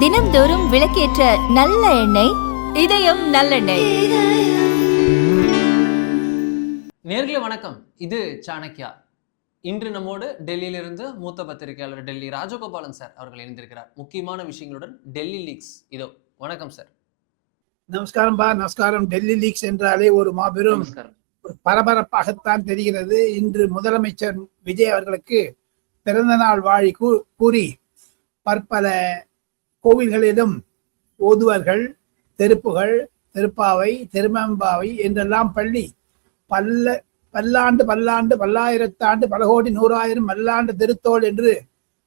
தினம்தோறும் விளக்கேற்ற நல்ல எண்ணெய், இதயம் நல்லெண்ணெய். நேர்களே வணக்கம், இது சாணக்கியா. இன்று நம்மோடு டெல்லியிலிருந்து மூத்த பத்திரிகையாளர் டெல்லி ராஜகோபாலன் சார் அவர்கள் இணைந்திருக்கிறார். முக்கியமான விஷயங்களுடன் டெல்லி லீக்ஸ் இதோ. வணக்கம் சார். நமஸ்காரம் பா. நமஸ்காரம். டெல்லி லீக்ஸ் என்றாலே ஒரு மாபெரும் பரபரப்பாகத்தான் தெரிகிறது. இன்று முதலமைச்சர் விஜய் அவர்களுக்கு பிறந்த நாள் வாழி கூறி பற்பல கோவில்களிலும் ஓதுவர்கள், தெருப்புகள், திருப்பாவை, திருமம்பாவை என்றெல்லாம் பள்ளி பல்லாண்டு பல்லாயிரத்தாண்டு பல கோடி 100,000 மல்லாண்டு திருத்தோள் என்று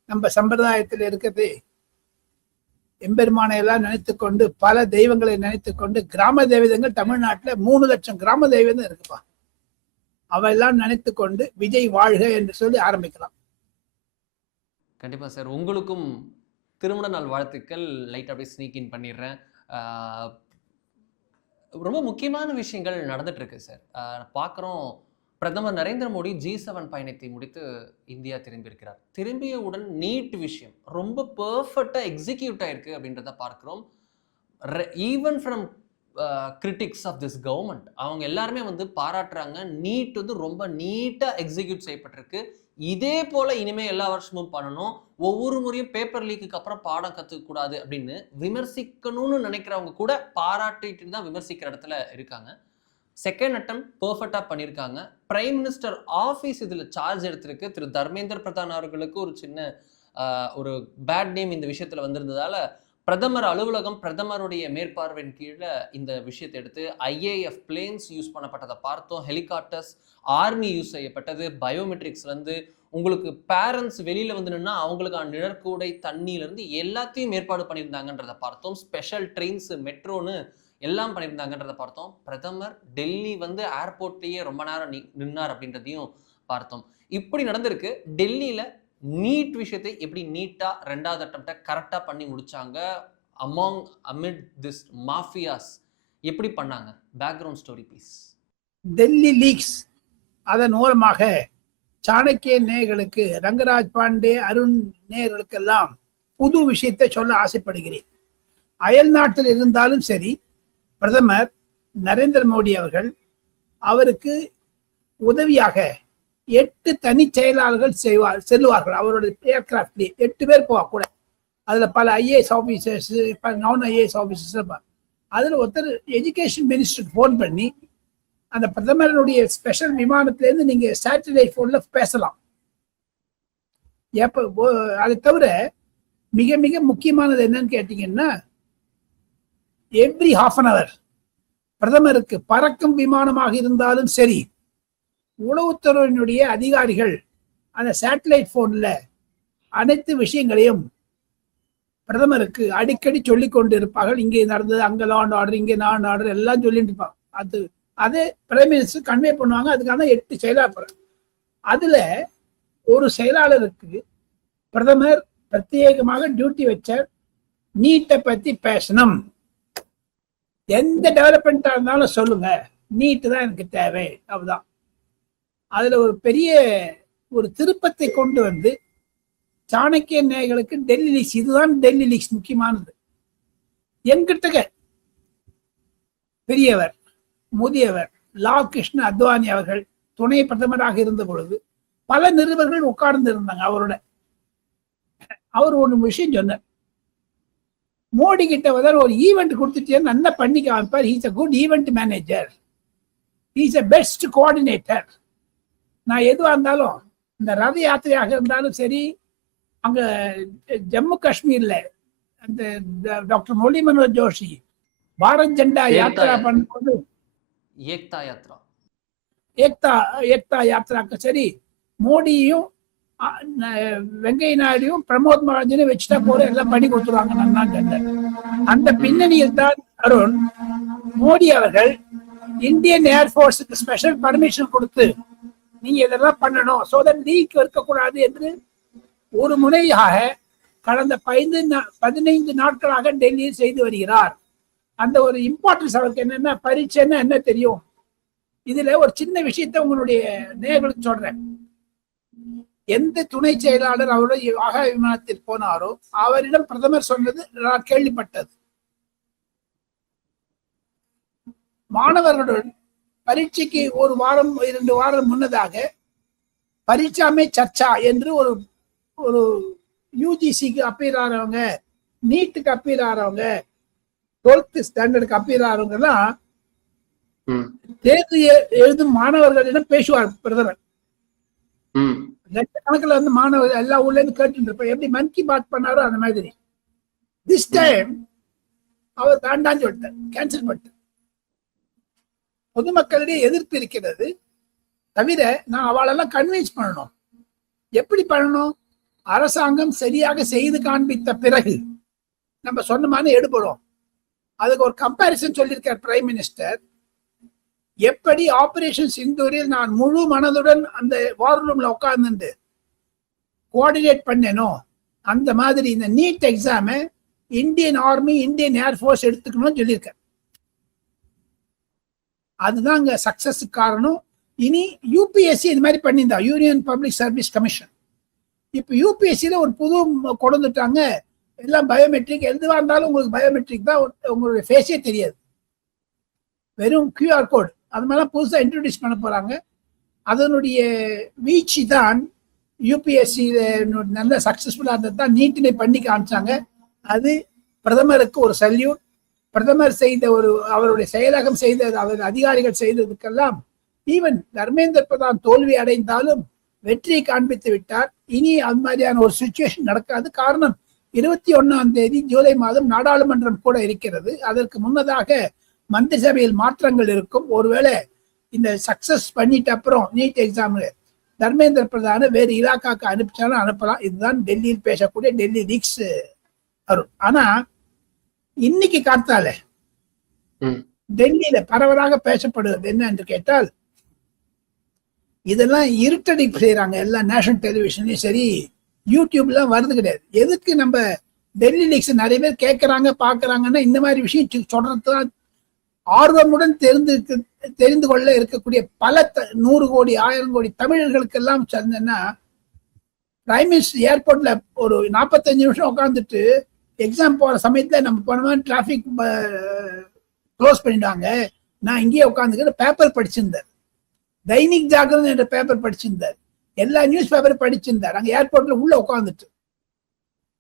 நம்ம சம்பிரதாயத்தில் இருக்கிறது. எம்பெருமானை எல்லாம் நினைத்துக்கொண்டு, பல தெய்வங்களை நினைத்துக்கொண்டு, கிராம தெய்வங்கள் தமிழ்நாட்டில் 3 லட்சம் கிராம தெய்வம் இருக்குப்பா. அவையெல்லாம் நினைத்துக்கொண்டு விஜய் வாழ்க என்று சொல்லி ஆரம்பிக்கலாம். கண்டிப்பா சார், உங்களுக்கும் திருமண நாள் வாழ்த்துக்கள். லைட் அப்படியே ஸ்னீக் இன் பண்ணிடுறேன். ரொம்ப முக்கியமான விஷயங்கள் நடந்துட்டு இருக்கு சார். பார்க்குறோம், பிரதமர் நரேந்திர மோடி G7 பயணத்தை முடித்து இந்தியா திரும்பியிருக்கிறார். திரும்பியவுடன் நீட் விஷயம் ரொம்ப பெர்ஃபெக்டாக எக்ஸிக்யூட் ஆயிருக்கு அப்படின்றத பார்க்குறோம். Even from critics of this government அவங்க எல்லாருமே பாராட்டுறாங்க. நீட் ரொம்ப நீட்டாக எக்ஸிக்யூட் செய்யப்பட்டிருக்கு. இதே போல இனிமே எல்லா வருஷமும் பண்ணணும். ஒவ்வொரு முறையும் பேப்பர் லீக்குக்கு அப்புறம் பாடம் கற்றுக்கூடாது அப்படின்னு விமர்சிக்கணும்னு நினைக்கிறவங்க கூட பாராட்டிட்டு தான் விமர்சிக்கிற இடத்துல இருக்காங்க. செகண்ட் அட்டம் பெர்ஃபெக்டாக பண்ணியிருக்காங்க. பிரைம் மினிஸ்டர் ஆஃபீஸ் இதில் சார்ஜ் எடுத்திருக்கு. திரு தர்மேந்திர பிரதான் அவர்களுக்கு ஒரு சின்ன ஒரு பேட் நேம் இந்த விஷயத்தில் வந்திருந்ததால பிரதமர் அலுவலகம் பிரதமருடைய மேற்பார்வையின் கீழே இந்த விஷயத்தை எடுத்து IAF பிளேன்ஸ் யூஸ் பண்ணப்பட்டதை பார்த்தோம். ஹெலிகாப்டர்ஸ், ஆர்மி யூஸ் செய்யப்பட்டது. பயோமெட்ரிக்ஸ் உங்களுக்கு பேரண்ட்ஸ் வெளியில நின்னா அவங்களுக்கான நிழற்கூடை, தண்ணியிலிருந்து எல்லாத்தையும் ஏற்பாடு பண்ணியிருந்தாங்கன்றதை பார்த்தோம். ஸ்பெஷல் ட்ரெயின்ஸ், மெட்ரோன்னு எல்லாம் பண்ணியிருந்தாங்கன்றதை பார்த்தோம். பிரதமர் டெல்லி ஏர்போர்ட்லேயே ரொம்ப நேரம் நின்னார் அப்படின்றதையும் பார்த்தோம். இப்படி நடந்திருக்கு. டெல்லியில நீட் விஷயத்தை எப்படி நீட்டா 2வது அட்டம்ப்ட கரெக்டா பண்ணி முடிச்சாங்க? அமிட் திஸ் மாஃபியாஸ் எப்படி பண்ணாங்க? Background story please. Delhi leaks அதன் மூலமாக சாணக்கிய நேயர்களுக்கு, ரங்கராஜ் பாண்டே, அருண் நேயர்களுக்கெல்லாம் புது விஷயத்தை சொல்ல ஆசைப்படுகிறேன். அயல் நாட்டில் இருந்தாலும் சரி, பிரதமர் நரேந்திர மோடி அவர்கள் அவருக்கு உதவியாக 8 தனி செயலாளர்கள் செல்வார்கள். அவருடைய ஏர்கிராஃப்ட்லேயே 8 பேர் போவா கூட. அதுல பல IAS ஆபீசர்ஸ், நான் IAS ஆபீசர்ஸ் இருப்பாங்க. அதுல ஒருத்தர் எஜுகேஷன் மினிஸ்டருக்கு போன் பண்ணி, அந்த பிரதமருடைய ஸ்பெஷல் விமானத்திலேருந்து நீங்க சேட்டலைட் போன்ல பேசலாம். அதை தவிர மிக மிக முக்கியமானது என்னன்னு கேட்டீங்கன்னா, எவ்ரி ½ அன் அவர் பிரதமருக்கு பறக்கும் விமானமாக இருந்தாலும் சரி, உளவுத்துறையினுடைய அதிகாரிகள் அந்த சேட்டலைட் போன்ல அனைத்து விஷயங்களையும் பிரதமருக்கு அடிக்கடி சொல்லி கொண்டு இருப்பார்கள். இங்கே நடந்தது, அங்க லாண்ட் ஆர்டர், இங்கே நான் ஆர்டர் எல்லாம் சொல்லிட்டு இருப்பாங்க. அது பிரைம் மினிஸ்டர் கன்வே பண்ணுவாங்க. அதுக்காக 8 செயலாளர். அதுல ஒரு செயலாளருக்கு பிரதமர் பிரத்யேகமாக டியூட்டி வச்ச, நீட்டை பத்தி பேசணும், எந்த டெவலப்மெண்டா இருந்தாலும் சொல்லுங்க, நீட்டு தான் எனக்கு தேவை, அப்படிதான். அதுல ஒரு பெரிய ஒரு திருப்பத்தை கொண்டு சாணக்கிய நேயர்களுக்கு டெல்லி லீக்ஸ், இதுதான் டெல்லி லீக்ஸ் முக்கியமானது. என்கிட்ட பெரியவர், முதியவர் லால் கிருஷ்ண அத்வானி அவர்கள் துணை பிரதமராக இருந்த பொழுது பல நிருபர்கள் உட்கார்ந்து இருந்தாங்க அவரோட. அவர் ஒரு விஷயம் சொன்னார். மோடி கிட்ட ஒரு ஈவெண்ட் கொடுத்துட்டு நல்லா பண்ணி காமிப்பார். He's a good event manager, he's a best coordinator. நான் எதுவாக இருந்தாலும், இந்த ரத யாத்திரையாக இருந்தாலும் சரி, அங்க ஜம்மு காஷ்மீர்ல அந்த டாக்டர் முரளி மனோகர் ஜோஷி பாரத் ஜெண்டா யாத்திரா பண்ணும்போது, ஏக்தா யாத்திராக்கு சரி, மோடியும் வெங்கைய நாயுடையும் பிரமோத் மகாஜனையும் வச்சுட்டா போற, எல்லாம் பண்ணி கொடுத்துருவாங்க. அந்த பின்னணியில் தான் அருண், மோடி அவர்கள் இந்தியன் ஏர்போர்ஸுக்கு ஸ்பெஷல் பர்மிஷன் கொடுத்து நீங்க இதெல்லாம் பண்ணணும், சோ தட் லீக் இருக்கக்கூடாது என்று ஒரு முறையாக கடந்த 15 நாட்களாக டெல்லியில் செய்து வருகிறார். அந்த ஒரு இம்பார்ட்டன்ஸ் அவருக்கு என்னன்னா, பரீட்சைன்னா என்ன தெரியும். இதுல ஒரு சின்ன விஷயத்த உங்களுடைய நேயர்களுக்கு சொல்றேன். எந்த துணை செயலாளர் அவருடைய ஆகாய விமானத்தில் போனாரோ அவரிடம் பிரதமர் சொன்னது நான் கேள்விப்பட்டது. மாணவர்களுடன் பரீட்சைக்கு 1 வாரம் 2 வாரம் முன்னதாக பரீட்சாமே சர்ச்சா என்று ஒரு யூஜிசிக்கு அப்பீர் ஆறவங்க, நீட்டுக்கு அப்பீர் ஆறவங்க, 12th ஸ்டாண்டர்டுக்கு அப்பீர் ஆறவங்க எல்லாம் தேர்வு எழுதும் மாணவர்களிடம் பேசுவார் பிரதமர். லட்சக்கணக்கில் வந்து மாணவர்கள் எல்லா ஊர்ல இருந்து கேட்டு இருப்ப எப்படி மன் கி பாத் பண்ணாரோ அந்த மாதிரி. திஸ் டைம் அவர் வேண்டான்னு சொல்லிட்டார், கேன்சல் பண்ணிட்டார். பொதுமக்களிடையே எதிர்ப்பு இருக்கிறது. தவிர நான் அவளெல்லாம் கன்வின்ஸ் பண்ணணும். எப்படி பண்ணணும்? அரசாங்கம் சரியாக செய்து காண்பித்த பிறகு நம்ம சொன்னமான எடுபடும். அதுக்கு ஒரு கம்பாரிசன் சொல்லியிருக்கார் பிரைம் மினிஸ்டர். எப்படி ஆபரேஷன் சிந்தூரில் நான் முழு மனதுடன் அந்த வார் ரூம்ல உட்கார்ந்து கோஆர்டினேட் பண்ணேனோ அந்த மாதிரி இந்த நீட் எக்ஸாம இந்தியன் ஆர்மி, இந்தியன் ஏர்ஃபோர்ஸ் எடுத்துக்கணும்னு சொல்லியிருக்கார். அதுதான் அங்க சக்சஸ் காரணம். இனி யூபிஎஸ்சி இது மாதிரி பண்ணியிருந்தா, யூனியன் பப்ளிக் சர்வீஸ் கமிஷன். இப்ப யூபிஎஸ்சியில ஒரு புது கொடுத்துட்டாங்க, எல்லாம் பயோமெட்ரிக். எதுவாக இருந்தாலும் உங்களுக்கு பயோமெட்ரிக் தான், உங்களுடைய ஃபேஸே தெரியாது, வெறும் கியூஆர் கோடு. அது மாதிரிலாம் புதுசாக இன்ட்ரடியூஸ் பண்ண போறாங்க. அதனுடைய வீழ்ச்சி தான் யூபிஎஸ்சி நல்ல சக்சஸ்ஃபுல்லாக இருந்தது தான் நீட்டினை பண்ணி காமிச்சாங்க. அது பிரதமருக்கு ஒரு சல்யூட். பிரதமர் செய்த அவருடைய செயலகம் செய்த அவர் அதிகாரிகள் செய்ததுக்கெல்லாம் ஈவன் தர்மேந்திர பிரதான் தோல்வி அடைந்தாலும் வெற்றியை காண்பித்து விட்டார். இனி அந்த மாதிரியான ஒரு சுச்சுவேஷன் நடக்காது. காரணம் 21ஆம் தேதி ஜூலை மாதம் நாடாளுமன்றம் கூட இருக்கிறது. அதற்கு முன்னதாக மந்திரி சபையில் மாற்றங்கள் இருக்கும். ஒருவேளை இந்த சக்சஸ் பண்ணிட்டு அப்புறம் நீட் எக்ஸாம் தர்மேந்திர பிரதான வேறு இலாக்காக்கு அனுப்பிச்சாலும் அனுப்பலாம். இதுதான் டெல்லியில் பேசக்கூடிய டெல்லி லீக்ஸ் வரும். ஆனா இன்னைக்கு காத்தால டெல்லியில பரவலாக பேசப்படுவது என்ன என்று கேட்டால், இதெல்லாம் இருட்டடி செய்யறாங்க. எல்லா நேஷனல் டெலிவிஷன்லயும் சரி, யூடியூப்லாம் வருது கிடையாது. எதுக்கு நம்ம டெல்லி லீக்ஸ் நிறைய பேர் கேட்கறாங்க பாக்குறாங்கன்னா இந்த மாதிரி விஷயம் சொல்றதுதான் ஆர்வமுடன் தெரிந்து கொள்ள இருக்கக்கூடிய பல 100 கோடி 1000 கோடி தமிழர்களுக்கு எல்லாம் சொன்னா, பிரைம் மினிஸ்டர் ஏர்போர்ட்ல ஒரு 45 நிமிஷம் உட்காந்துட்டு எக்ஸாம் போற சமயத்துல நம்ம போன டிராபிக் க்ளோஸ் பண்ணிட்டாங்க. நான் இங்கேயே உட்காந்துக்கிட்டு பேப்பர் படிச்சிருந்தார். தைனிக் ஜாகரன் என்ற பேப்பர் படிச்சிருந்தார். எல்லா நியூஸ் பேப்பரும் படிச்சிருந்தார். அங்க ஏர்போர்ட்ல உள்ள உட்காந்துட்டு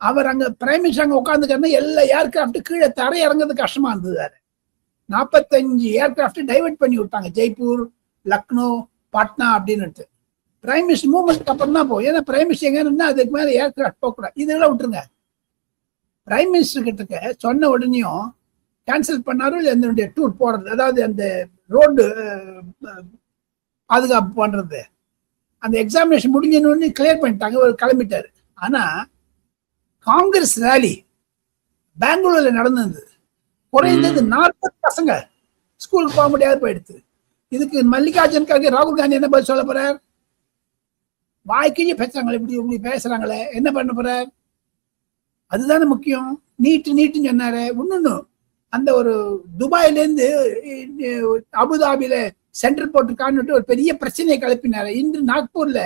அவர் அங்க பிரைம் மினிஸ்டர் அங்க உட்காந்துக்கிறனா எல்லா ஏர்கிராஃப்ட் கீழே தரை இறங்குறது கஷ்டமா இருந்தது. 45 ஏர்கிராஃப்ட் டைவர்ட் பண்ணி விட்டாங்க, ஜெய்ப்பூர், லக்னோ, பாட்னா அப்படின்னு. பிரைம் மினிஸ்டர் மூவ்மெண்ட்க்கு அப்புறம் தான் போகும். ஏன்னா பிரைம் மினிஸ்டர் எங்க இருந்தா அதுக்கு மேல ஏர்கிராஃப்ட் போகக்கூடாது. இதெல்லாம் விட்டுருங்க. பிரைம் மினிஸ்டர் கிட்ட சொன்ன உடனேயும் கேன்சல் பண்ணாரோ இல்லை அதனுடைய டூர் போறது, அதாவது அந்த ரோடு பாதுகாப்பு பண்றது, அந்த எக்ஸாமினேஷன் முடிஞ்சு கிளியர் பண்ணிட்டாங்க, ஒரு கிளம்பிட்டாரு. ஆனா காங்கிரஸ் ரேலி பெங்களூர்ல நடந்தது. குறைந்தது 40 பசங்க ஸ்கூலுக்கு போக முடியாது போயிடுது. இதுக்கு மல்லிகார்ஜுனுக்காக ராகுல் காந்தி என்ன பதில் சொல்ல போறார்? வாய்க்கையே பேசுறாங்களே, இப்படி பேசுறாங்களே, என்ன பண்ண போறார்? அதுதானே முக்கியம். நீட்டுன்னு சொன்னாரு. இன்னொன்னு, அந்த ஒரு துபாயில இருந்து அபுதாபியில சென்டர் போட்டிருக்கான்னு ஒரு பெரிய பிரச்சனையை கிளப்பினாரு. இன்று நாக்பூர்ல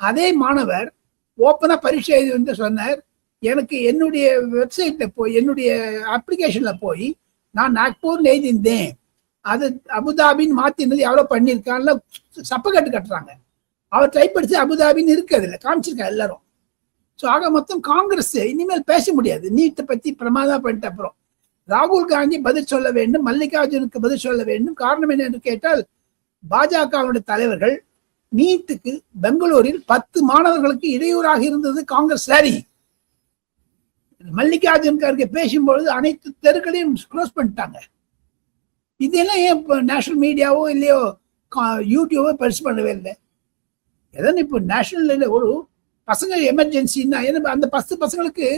அதே மாணவர் ஓப்பனா பரீட்சை எழுதி வந்து சொன்னார், எனக்கு என்னுடைய வெப்சைட்ல போய் என்னுடைய அப்ளிகேஷன்ல போய் நான் நாக்பூர் எழுதியிருந்தேன், அது அபுதாபின்னு மாத்தினது எவ்வளவு பண்ணியிருக்கான்ல சப்பக்கட்டு கட்டுறாங்க. அவர் டைப் அடிச்சு அபுதாபின்னு இருக்கு, அதுல காமிச்சிருக்கா எல்லாரும். ஸோ ஆக மொத்தம் காங்கிரஸ் இனிமேல் பேச முடியாது நீட்டை பத்தி. பிரமாதம் பண்ணிட்ட அப்புறம் ராகுல் காந்தி பதில் சொல்ல வேண்டும், மல்லிகார்ஜுனுக்கு பதில் சொல்ல வேண்டும். காரணம் என்ன என்று கேட்டால், பாஜகவுடைய தலைவர்கள் நீட்டுக்கு பெங்களூரில் 10 மாணவர்களுக்கு இடையூறாக இருந்தது காங்கிரஸ் ரேலி. மல்லிகார்ஜுன் கார்கே பேசும்பொழுது அனைத்து தெருக்களையும் க்ளோஸ் பண்ணிட்டாங்க. இதெல்லாம் ஏன் நேஷனல் மீடியாவோ இல்லையோ யூடியூபோ பெருசு பண்ணவே இல்லை. எதனா இப்போ நேஷனல் ஒரு பசங்க எமர்ஜென்சின்னா அந்த 10 பசங்களுக்கு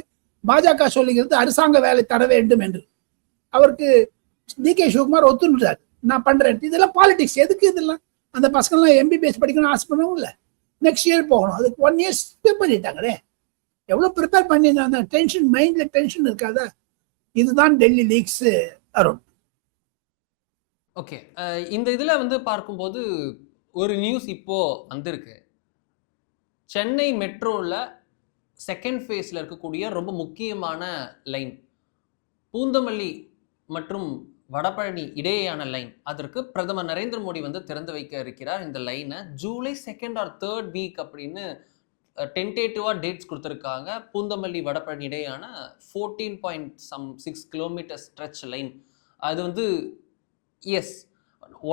பாஜக சொல்லுகிறது அரசாங்க வேலை தர வேண்டும் என்று. அவருக்கு டி.கே. சிவகுமார் ஒத்துணுட்டார், நான் பண்றேன். இதெல்லாம் பாலிடிக்ஸ். எதுக்கு இதெல்லாம்? அந்த பசங்கள்லாம் எம்பிபிஎஸ் படிக்கணும்னு ஆசைப்படவும் இல்லை, நெக்ஸ்ட் இயர் போகணும். அதுக்கு 1 இயர் ஸ்பெண்ட் பண்ணிட்டாங்களே. எவ்வளவு ப்ரிப்பேர் பண்ணியிருந்தாங்க. டென்ஷன், மைண்ட்ல டென்ஷன் இருக்காதா? இதுதான் டெல்லி லீக்ஸ் அருண். ஓகே, இந்த இதில் வந்து பார்க்கும்போது ஒரு நியூஸ் இப்போ வந்திருக்கு. சென்னை மெட்ரோவில் செகண்ட் ஃபேஸில் இருக்கக்கூடிய ரொம்ப முக்கியமான லைன் பூந்தமல்லி மற்றும் வடபழனி இடையேயான லைன், அதற்கு பிரதமர் நரேந்திர மோடி வந்து திறந்து வைக்க இருக்கிறார். இந்த லைனை July 2nd or 3rd week அப்படின்னு டென்டேட்டிவாக டேட்ஸ் கொடுத்துருக்காங்க. பூந்தமல்லி வடபழனி இடையான 14.6 கிலோமீட்டர் ஸ்ட்ரெச் லைன். அது வந்து எஸ்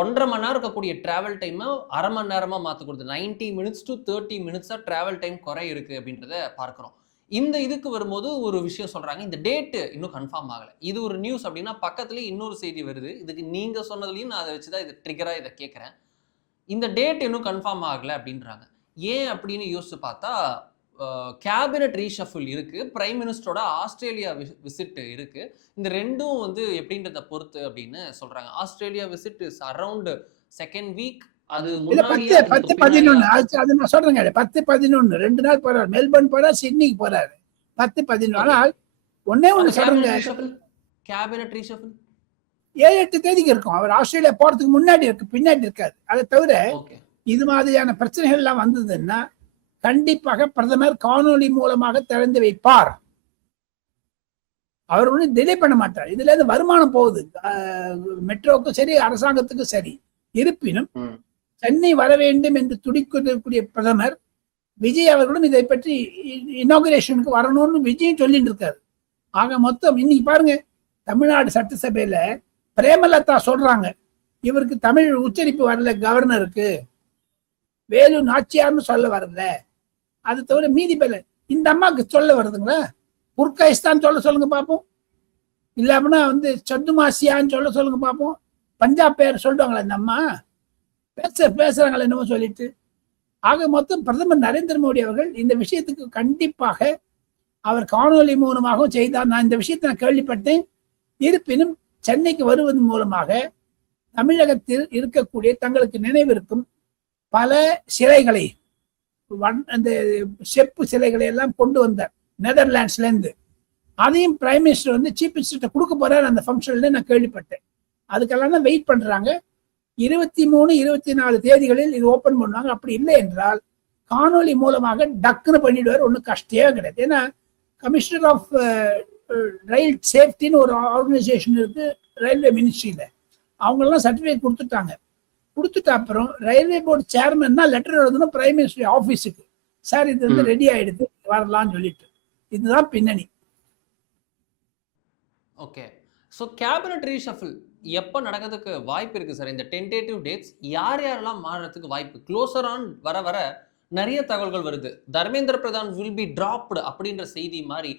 1.5 மணி நேரம் இருக்கக்கூடிய ட்ராவல் டைமை அரை மணி நேரமாக மாற்ற கொடுத்து 90 minutes to 30 minutes travel time குறை இருக்குது அப்படின்றத பார்க்குறோம். இந்த இதுக்கு வரும்போது ஒரு விஷயம் சொல்கிறாங்க, இந்த டேட்டு இன்னும் கன்ஃபார்ம் ஆகலை. இது ஒரு நியூஸ் அப்படின்னா பக்கத்துலேயே இன்னொரு செய்தி வருது. இதுக்கு நீங்கள் சொன்னதுலேயும் நான் அதை வச்சு தான் இது ட்ரிகராக இதை கேட்குறேன். இந்த டேட் இன்னும் கன்ஃபார்ம் ஆகலை அப்படின்றாங்க. ஏன் அப்படின்னு யோசிச்சு பார்த்தா கேபினட் ரீஷஃபில் இருக்குது, பிரைம் மினிஸ்டரோட ஆஸ்திரேலியா விசிட் இருக்குது. இந்த ரெண்டும் வந்து எப்படின்றத பொறுத்து அப்படின்னு சொல்கிறாங்க. Australia visit is around 2nd week. அது 10-11 அது நான் சொல்றேங்க. 10-11 2 நாள் போறாரு. மெல்பர்ன் போறாரு, சிட்னிக்கு போறாரு. 10-11 ஆனால் ஒன்னே ஒன்று சொல்றேங்க, கேபினட் ரீஷஃபில் 7-8 தேதிக்கு இருக்கும். அவர் ஆஸ்திரேலியா போறதுக்கு முன்னாடி இருக்கு, பின்னாடி இருக்காது. அதை தவிர இது மாதிரியான பிரச்சனைகள் எல்லாம் வந்ததுன்னா கண்டிப்பாக பிரதமர் காணொலி மூலமாக திறந்து வைப்பார். அவர் ஒன்றும் டிலே பண்ண மாட்டார். இதுல இருந்து வருமானம் போகுது மெட்ரோக்கும் சரி, அரசாங்கத்துக்கும் சரி. இருப்பினும் சென்னை வர வேண்டும் என்று துடிக்கக்கூடிய பிரதமர் விஜய் அவர்களும் இதை பற்றி இனாகுரேஷனுக்கு வரணும்னு விஜயும் சொல்லிட்டு இருக்காரு. ஆக மொத்தம் இன்னைக்கு பாருங்க, தமிழ்நாடு சட்டசபையில பிரேமலதா சொல்றாங்க, இவருக்கு தமிழ் உச்சரிப்பு வரல கவர்னருக்கு, வேலு நாச்சியார்னு சொல்ல வரல. அது தவிர மீதி பேர் இந்த அம்மாவுக்கு சொல்ல வருதுங்களா? புர்காயிஸ்தான் சொல்ல சொல்லுங்க பார்ப்போம். இல்லாமனா வந்து சத்துமாசியான்னு சொல்ல சொல்லுங்க பார்ப்போம். பஞ்சாப் பேர் சொல்றாங்களா இந்த அம்மா? பேசுறாங்களா என்னமோ சொல்லிட்டு. ஆக மொத்தம் பிரதமர் நரேந்திர மோடி அவர்கள் இந்த விஷயத்துக்கு கண்டிப்பாக அவர் காணொலி மூலமாகவும் செய்தார். நான் இந்த விஷயத்தை நான் கேள்விப்பட்டேன். இருப்பினும் சென்னைக்கு வருவதன் மூலமாக தமிழகத்தில் இருக்கக்கூடிய தங்களுக்கு நினைவிருக்கும் பல சிலைகளை, அந்த செப்பு சிலைகளை எல்லாம் கொண்டு வந்தார் நெதர்லாண்ட்ஸ்ல இருந்து. அதையும் பிரைம் மினிஸ்டர் வந்து சீஃப் மினிஸ்டர் கொடுக்க போறாரு அந்த ஃபங்க்ஷன்ல நான் கேள்விப்பட்டேன். அதுக்கெல்லாம் தான் வெயிட் பண்றாங்க. 23-24 தேதிகளில் இது ஓபன் பண்ணுவாங்க. அப்படி இல்லை என்றால் காணொலி மூலமாக டக்குன்னு பண்ணிடுவார். ஒன்றும் கஷ்டமே கிடையாது. ஏன்னா கமிஷனர் ஆஃப் ரயில் சேஃப்டின்னு ஒரு ஆர்கனைசேஷன் இருக்கு ரயில்வே மினிஸ்ட்ரியில. அவங்கெல்லாம் சர்டிஃபிகேட் கொடுத்துட்டாங்க. கொடுத்துட்ட அப்புறம் ரயில்வே போர்டு சேர்மன் தான் லெட்டர் எழுதணும் பிரைம் மினிஸ்டர் ஆஃபீஸுக்கு, சார் இது வந்து ரெடி ஆயிடுது வரலாம்னு சொல்லிட்டு. இதுதான் பின்னணி. ஓகே, ஸோ கேபினட் ரீஷஃபில் எப்போ நடக்கிறதுக்கு வாய்ப்பு இருக்குது சார்? இந்த டென்டேட்டிவ் டேட்ஸ் யார் யாரெல்லாம் மாறுறதுக்கு வாய்ப்பு? க்ளோசர் ஆன் வர வர நிறைய தகவல்கள் வருது. Dharmendra Pradhan will be dropped அப்படின்ற செய்தி மாதிரி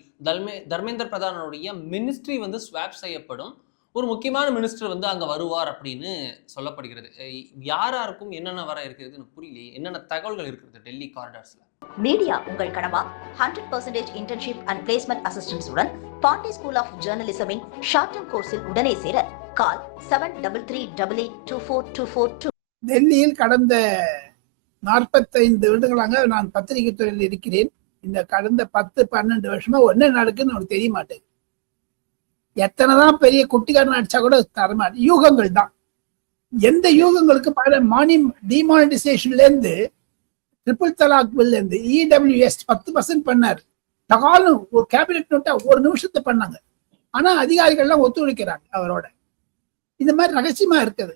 தர்மேந்திர பிரதானுடைய மினிஸ்ட்ரி வந்து ஸ்வாப் செய்யப்படும். ஒரு முக்கியமான மினிஸ்டர் வந்து அங்கே வருவார் அப்படின்னு சொல்லப்படுகிறது. யாராருக்கும் என்னென்ன வர இருக்கிறது எனக்கு புரியலையே. என்னென்ன தகவல்கள் இருக்கிறது டெல்லி காரிடார்ஸ்ல? மீடியா உங்கள் கனவா? 100% இன்டர்ன்ஷிப் அண்ட் பிளேஸ்மெண்ட் அசிஸ்டன்ஸ் உடன் பாண்டே ஸ்கூல் ஆஃப் ஜர்னலிசமின் ஷார்ட் டர்ம் கோர்ஸில் உடனே சேர கால் 7338824242. டெல்லியில் கடந்த 45 வருடங்களாக நான் பத்திரிகை துறையில் இருக்கிறேன். இந்த கடந்த 10-12 வருஷமா என்ன நடக்குன்னு எனக்கு தெரிய மாட்டேங்குது. எத்தனைதான் பெரிய குட்டிக்காரன் அடிச்சா கூட தரமாட்டேன். யூகங்கள் தான். எந்த யூகங்களுக்கு டிமானிட்டைசேஷன்ல இருந்து ட்ரிபிள் தலாக் பில்ல இருந்து EWS 10% பண்ணார். தகாலும் ஒரு கேபினெட் நோட்டா ஒரு நிமிஷத்தை பண்ணாங்க. ஆனா அதிகாரிகள்லாம் ஒத்துழைக்கிறாங்க அவரோட. இந்த மாதிரி ரகசியமா இருக்குது.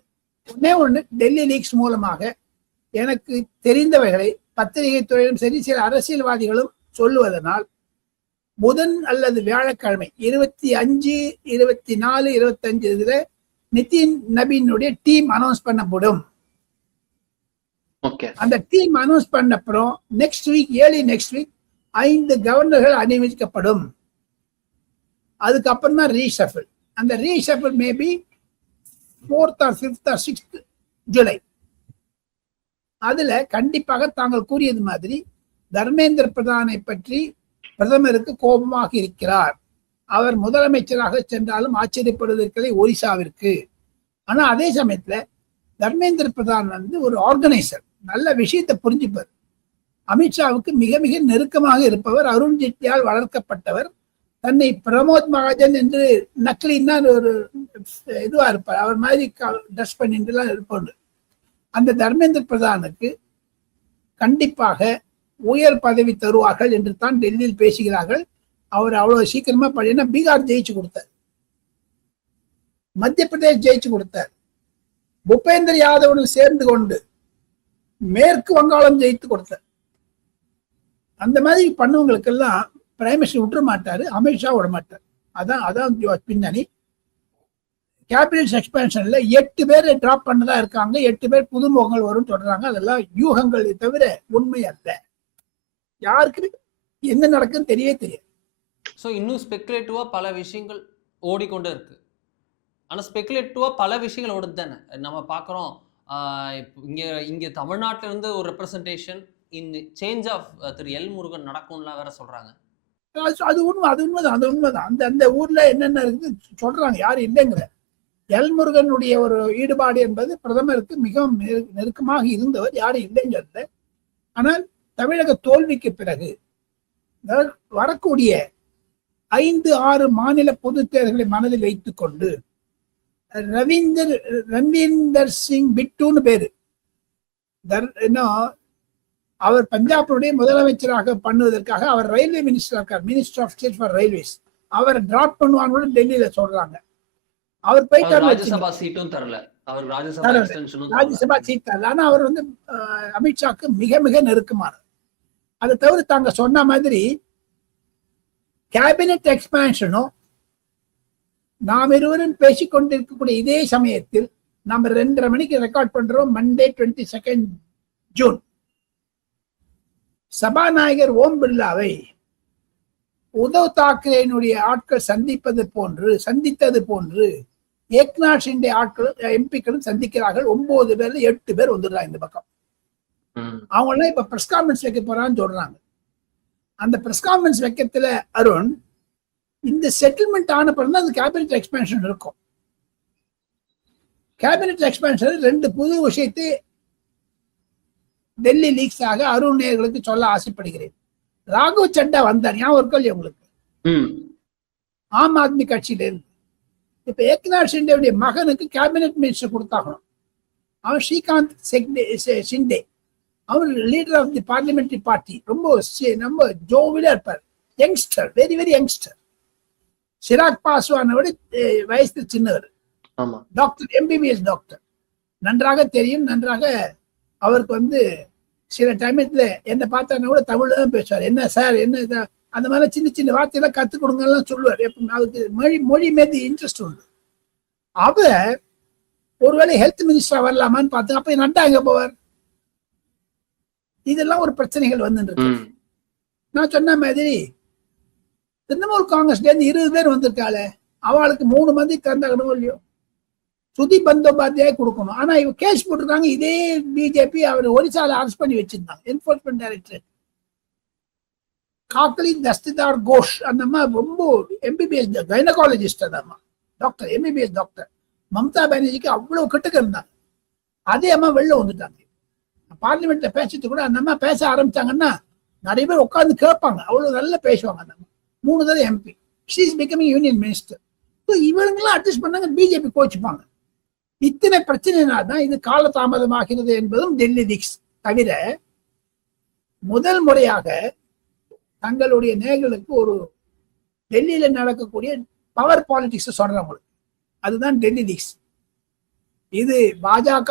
ஒன்னே ஒண்ணு, டெல்லி லீக்ஸ் மூலமாக எனக்கு தெரிந்தவைகளை பத்திரிகை துறையிலும் சரி சில அரசியல்வாதிகளும் சொல்லுவதனால் புதன் அல்லது வியாழக்கிழமை 25, 24, 25 இதுல நிதின் நபீனுடைய டீம் அனௌன்ஸ் பண்ணப்படும். அந்த டீம் அனௌன்ஸ் பண்ண அப்புறம் next week, early next week 5 கவர்னர்கள் அணிவிக்கப்படும். அதுக்கப்புறம் தான் ரீஷஃபில். அந்த ரீஷஃபில் maybe 4th or 5th or 6th July. அதுல கண்டிப்பாக தாங்கள் கூறியது மாதிரி தர்மேந்திர பிரதானை பற்றி பிரதமருக்கு கோபமாக இருக்கிறார். அவர் முதலமைச்சராக சென்றாலும் ஆச்சரியப்படுவதற்கே ஒரிசாவிற்கு. ஆனா அதே சமயத்துல தர்மேந்திர பிரதான் வந்து ஒரு ஆர்கனைசர், நல்ல விஷயத்தை புரிஞ்சுப்பார். அமித்ஷாவுக்கு மிக மிக நெருக்கமாக இருப்பவர், அருண் ஜேட்லியால் வளர்க்கப்பட்டவர். தன்னை பிரமோத் மகாஜன் என்று நக்லின்னா ஒரு இதுவா இருப்பார், அவர் மாதிரி ட்ரெஸ் பண்ணிட்டுலாம் இருப்பார். அந்த தர்மேந்திர பிரதானுக்கு கண்டிப்பாக உயர் பதவி தருவார்கள் என்று தான் டெல்லியில் பேசுகிறார்கள். அவர் அவ்வளவு சீக்கிரமா படினா பீகார் ஜெயிச்சு கொடுத்தார், மத்திய பிரதேஷ் ஜெயிச்சு கொடுத்தார், பூபேந்தர் யாதவுடன் சேர்ந்து கொண்டு மேற்கு வங்காளம் ஜெயித்து கொடுத்தார். அந்த மாதிரி பண்ணவங்களுக்கெல்லாம் பிரைம் மினிஸ்டர் விட்டுற மாட்டாரு, அமித்ஷா விட மாட்டார். அதான் பின்னணி. கேபினட் எக்ஸ்பேன்ஷன்ல 8 பேரை டிராப் பண்ணதா இருக்காங்க, 8 பேர் புதுமுகங்கள் வரும் சொல்றாங்க. அதெல்லாம் யூகங்களை தவிர உண்மை அல்ல. யாருக்கு என்ன நடக்குன்னு தெரியவே தெரியாது. ஸோ இன்னும் ஸ்பெகுலேட்டிவா பல விஷயங்கள் ஓடிக்கொண்டு இருக்கு. ஆனா ஸ்பெகுலேட்டிவா பல விஷயங்கள் ஓடுது தானே நம்ம பார்க்குறோம். இங்க தமிழ்நாட்டில இருந்து ஒரு representation in change of Thiru L Murugan நடக்கும்லாம் வேற சொல்றாங்க. அது உண்மைதான். அந்த ஊர்ல என்னென்ன இருக்குது சொல்றாங்க, யாரும் இல்லைங்கிற. எல் முருகனுடைய ஒரு ஈடுபாடு என்பது பிரதமருக்கு மிகவும் நெருக்கமாக இருந்தவர், யாரும் இல்லைங்கிறது. ஆனால் தமிழக தோல்விக்கு பிறகு வரக்கூடிய 5-6 மாநில பொது தேர்தல்களை மனதில் வைத்துக் கொண்டு ரவீந்தர் சிங் பிட்டுன்னு பேரு, அவர் பஞ்சாபுடைய முதலமைச்சராக பண்ணுவதற்காக அவர் ரயில்வே மினிஸ்டர் இருக்கார், minister of state for railways. அவர் டிராப் பண்ணுவாங்க டெல்லியில சொல்றாங்க. அவர் போயிட்டார், ராஜ்யசபா சீட்டும் தரல. ராஜ்யசபா சீட் தரல. ஆனா அவர் அமித்ஷாக்கு மிக மிக நெருக்கமானது. அதை தவிர தாங்க சொன்ன மாதிரி கேபினட் எக்ஸ்பான்ஷனும் நாம் இருவரும் பேசிக்கொண்டிருக்கக்கூடிய இதே சமயத்தில் நம்ம 2:30 மணிக்கு ரெக்கார்ட் பண்றோம். Monday 22 June. சபாநாயகர் ஓம் பிர்லாவை உத்தவ் தாக்கரேனுடைய ஆட்கள் சந்தித்தது போன்று ஏக்நாத் ஷிண்டே ஆட்கள் எம்பிக்களும் சந்திக்கிறார்கள். 9 பேர்ல 8 பேர் வந்துடுறாங்க இந்த பக்கம். அவங்க எல்லாம் இப்ப பிரஸ் கான்ஃபரன்ஸ் வைக்க போறான்னு சொல்றாங்க. அந்த பிரஸ் கான்ஃபரன்ஸ் வைக்கிறதுல அருண், இந்த செட்டில்மெண்ட் ஆன பிறகு அந்த கேபினட் எக்ஸ்பேன்ஷன் இருக்கும். கேபினட் எக்ஸ்பேன்ஷன் 2 புது விஷயத்தை டெல்லி லீக்ஸாக அருண் நேயர்களுக்கு சொல்ல ஆசைப்படுகிறேன். ராகவ் சட்டா வந்தார், ஞாபகம் இருக்கா உங்களுக்கு? ஆம் ஆத்மி கட்சியில இருந்து. இப்ப ஏக்நாத் ஷிண்டேவுடைய மகனுக்கு கேபினட் மினிஸ்டர் கொடுத்தாகணும். அவன் ஸ்ரீகாந்த் ஷிண்டே, அவர் leader of the parliamentary party. ரொம்ப ஜோவிலா இருப்பார், youngster, very very youngster. Chirag பாஸ்வானோட வயசு சின்னவர், டாக்டர், MBBS டாக்டர். நன்றாக தெரியும். நன்றாக அவருக்கு சில டைம்ல என்ன பார்த்தாருன்னா கூட தமிழ்ல தான் பேசுவார். என்ன சார், என்ன அந்த மாதிரி சின்ன சின்ன வார்த்தையெல்லாம் கற்றுக் கொடுங்கலாம் சொல்லுவார். அவருக்கு மொழி மீது இன்ட்ரெஸ்ட் உண்டு. அவர் ஒருவேளை ஹெல்த் மினிஸ்டரா வரலாமான்னு பார்த்தா அப்ப நட்டா எங்க போவார்? இதெல்லாம் ஒரு பிரச்சனைகள் வந்துருக்கு. நான் சொன்ன மாதிரி திரிணாமுல் காங்கிரஸ்ல இருந்து 20 பேர் வந்திருக்காளே, அவளுக்கு 3 மந்தி திறந்தாகணும் இல்லையோ, சுதீப் பந்தோபாத்தியாய கொடுக்கணும். ஆனா இவ கேஸ் போட்டிருக்காங்க. இதே பிஜேபி அவர் ஒரிசால அரெஸ்ட் பண்ணி வச்சிருந்தாங்க, என்போர்ஸ்மெண்ட் டைரக்டர் காக்கலி தஸ்திதார் கோஷ். அந்த அம்மா ரொம்ப MBBS கைனகாலஜிஸ்ட். அந்த அம்மா டாக்டர், MBBS டாக்டர். மம்தா பானர்ஜிக்கு அவ்வளவு கிட்டக்க இருந்தாங்க. அதே அம்மா வெளில வந்துட்டாங்க. பார்லிமெண்ட்ல பேசிட்டு கூட அந்த அம்மா பேச ஆரம்பிச்சாங்கன்னா நிறைய பேர் உட்கார்ந்து கேட்பாங்க. அவ்வளவு நல்லா பேசுவாங்க. அந்த அம்மா 3 தடவை MP. She is becoming union minister. இவங்கெல்லாம் அட்ஜஸ்ட் பண்ணாங்க, பிஜேபி கோச்சுப்பாங்க. இத்தனை பிரச்சனைனால தான் இது காலதாமதமாகிறது என்பதும் டெல்லி லீக்ஸ். தவிர முதல் முறையாக தங்களுடைய நேர்களுக்கு ஒரு டெல்லியில நடக்கக்கூடிய பவர் பாலிடிக்ஸ் சொல்றவங்களுக்கு, அதுதான் டெல்லி லீக்ஸ். இது பாஜக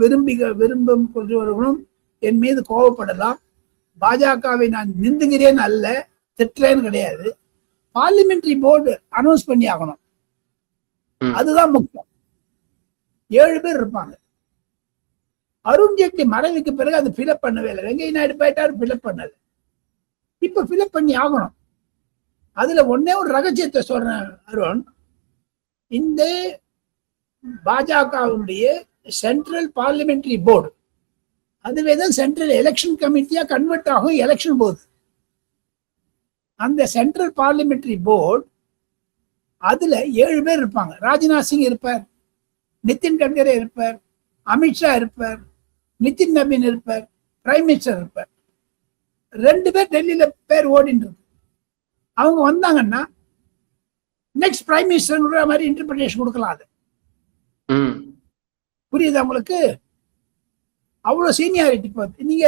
விரும்பும் கொள்றவர்களும் என் மீது கோபப்படலாம். பாஜகவை நான் நிந்துகிறேன் அல்ல, திட்டுறேன்னு கிடையாது. பார்லிமெண்டரி போர்டு அனௌன்ஸ் பண்ணி ஆகணும், அதுதான் முக்கியம். 7 பேர் இருப்பாங்க. அருண் ஜேட்லி மறைவுக்கு பிறகு அது ஃபில்அப் பண்ணவே இல்லை. வெங்கையா நாயுடு போயிட்டாரு, ஃபில்அப் பண்ணல. இப்ப ஃபில்அப் பண்ணி ஆகணும். அதுல ஒன்னே ஒரு ரகசியத்தை சொல்றேன் அருண். இந்த பாஜகவுடைய சென்ட்ரல் பார்லிமெண்டரி போர்டு அதுவேதான் சென்ட்ரல் எலெக்ஷன் கமிட்டியா கன்வெர்ட் ஆகும் எலெக்ஷன் போது. அந்த சென்ட்ரல் பார்லிமெண்டரி போர்டு அதுல 7 பேர் இருப்பாங்க. ராஜ்நாத் சிங் இருப்பார், நிதின் கட்கரி இருப்பார், அமித்ஷா இருப்பார், நிதின் நவீன் இருப்பார், பிரைம் மினிஸ்டர் இருப்பார். 2 பேர் டெல்லியில பேர் ஓடிட்டு இருக்கு. அவங்க வந்தாங்கன்னா நெக்ஸ்ட் பிரைம் மினிஸ்டர் மாதிரி இன்டர்பிரேஷன் கொடுக்கலாம். அது புரியுது உங்களுக்கு? அவ்வளவு சீனியாரிட்டி. நீங்க